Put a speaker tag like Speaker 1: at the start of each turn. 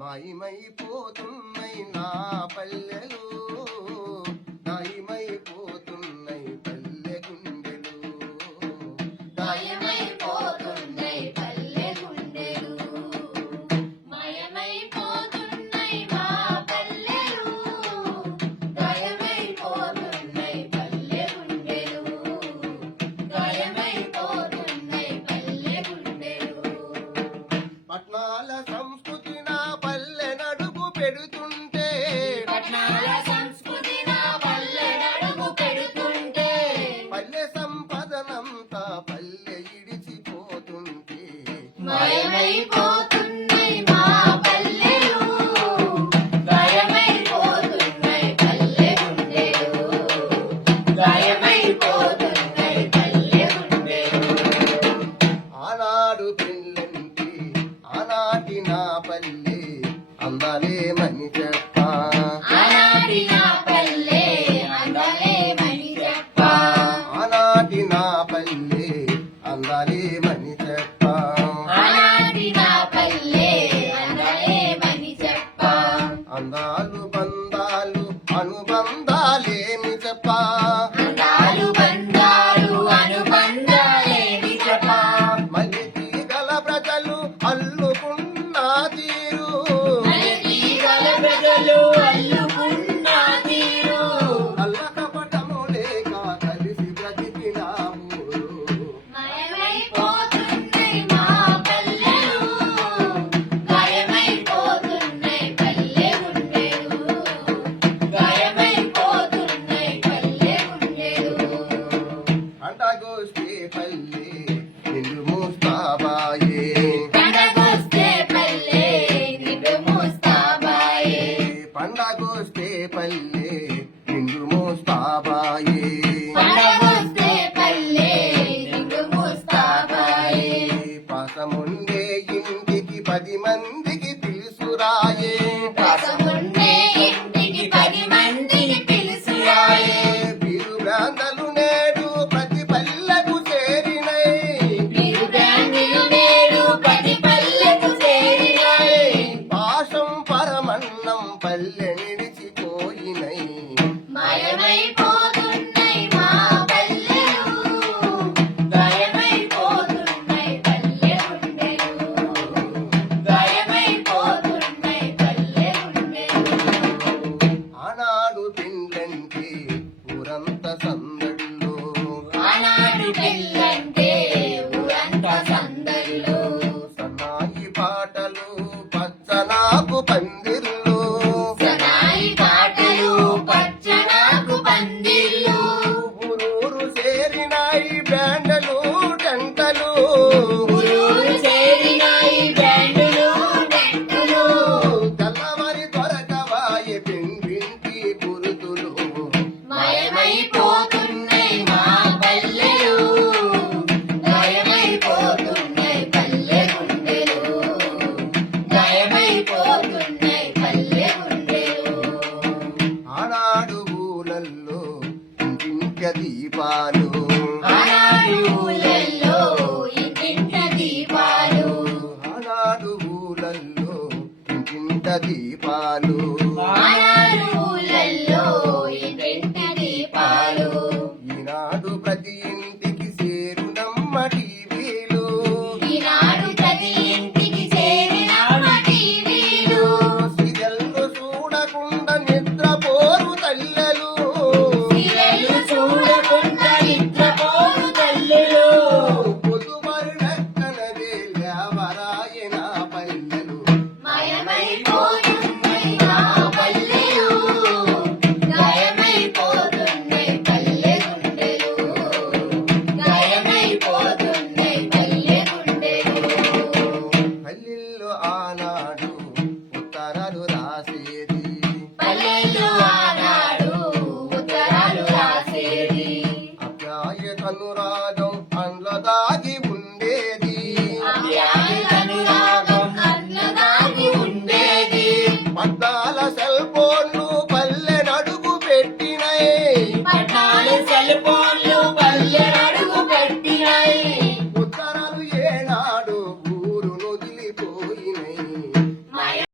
Speaker 1: మాయమైపోతున్నాయి నా పల్లెలు మాయమైపోతున్నాయి పల్లె గుండెలు. పట్నాల సంస్కృతి నా పల్లె నడుపు పెడుతుంటే.
Speaker 2: పట్నాల సంస్కృతి నా పల్లె నడుపు పెడుతుంటే.
Speaker 1: పల్లె సంపదనంతా పల్లె ఇడిచిపోతుంటే. మందికి తీసురాయే ఇంటింట దీపాలు.
Speaker 2: ఆనాడు
Speaker 1: ఊలల్లో ఇంటింట దీపాలు. ఈనాడు ప్రతి ఇంటికి చేరునమ్మ టీవీలు. సీరియల్ను చూడకుండా ఆశేది